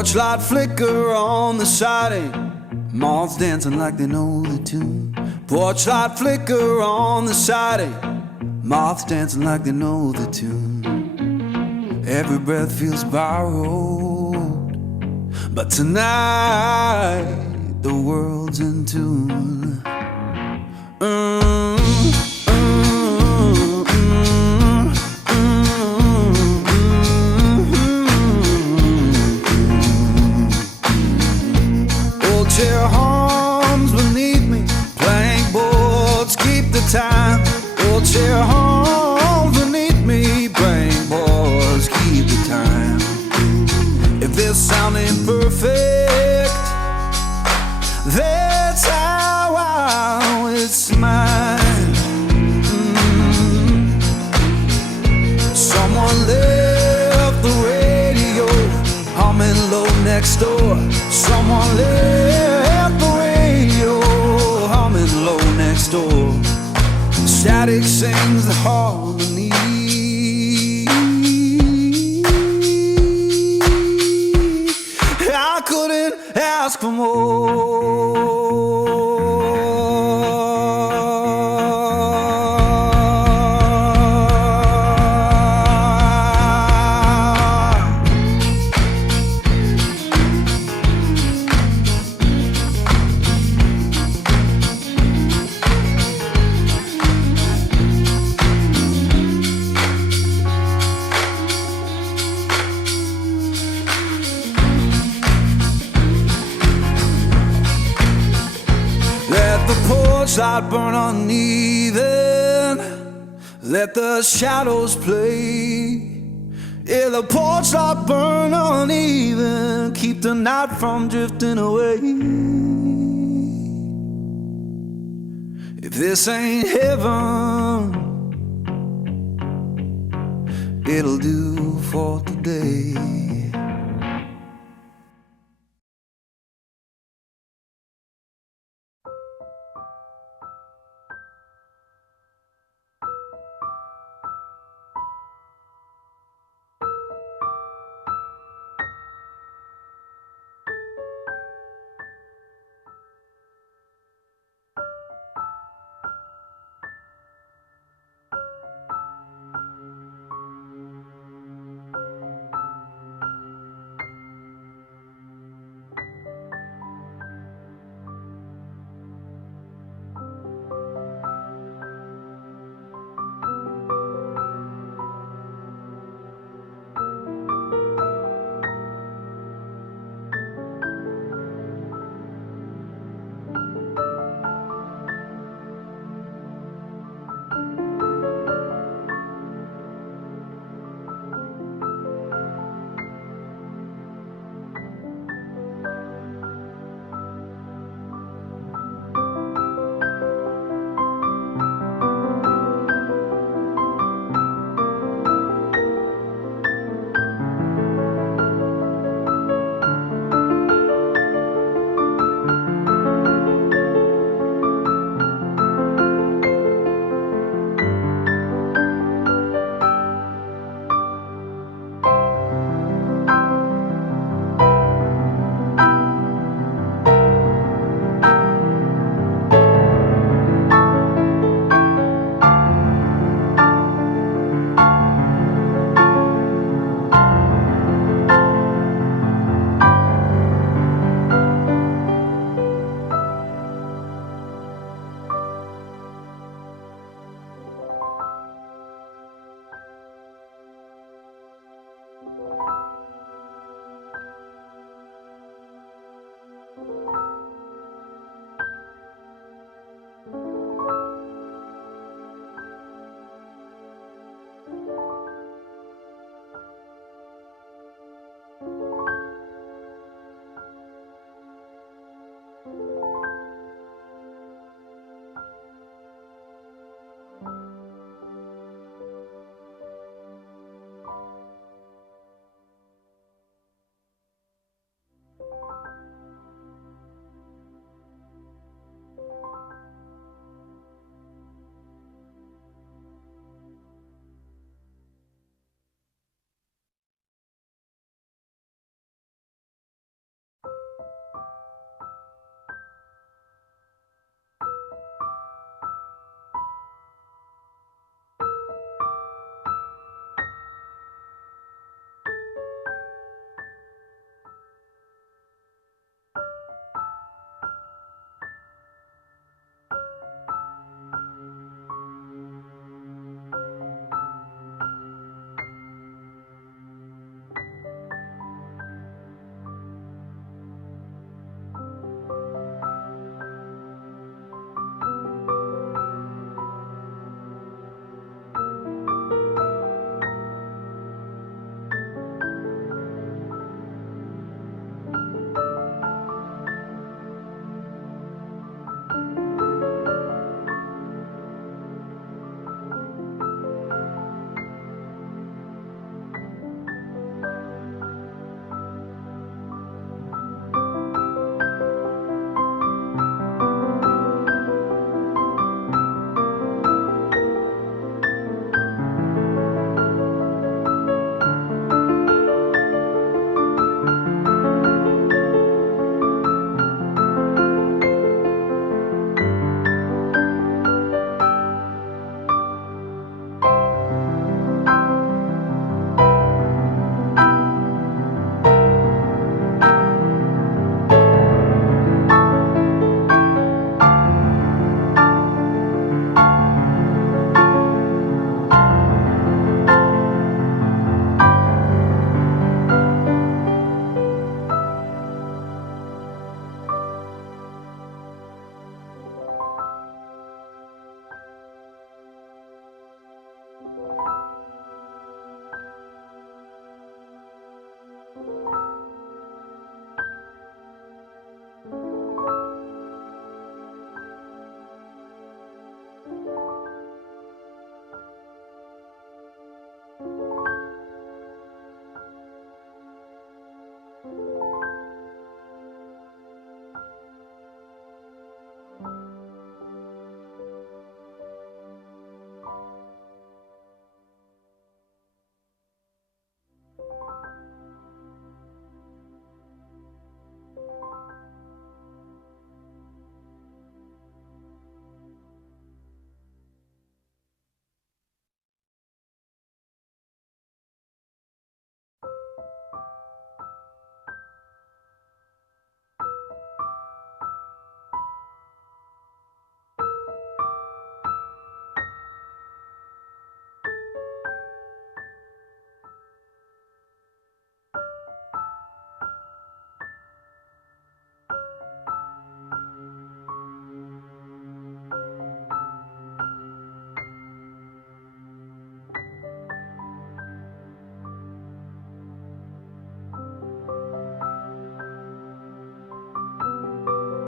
Porch light flicker on the siding, moths dancing like they know the tune. Porch light flicker on the siding, moths dancing like they know the tune. Every breath feels borrowed, but tonight the world's in tune. Chair hums beneath me, plank boards keep the time. Old chair hums beneath me, plank boards keep the time. If this sound ain't perfect, that's how I always mine. Someone left the radio humming low next door. Someone left the radio humming low next door. Static sings the harmony. I couldn't ask for more. Let the porch light burn uneven, let the shadows play. Yeah, the porch light burn uneven, keep the night from drifting away. If this ain't heaven, it'll do for today.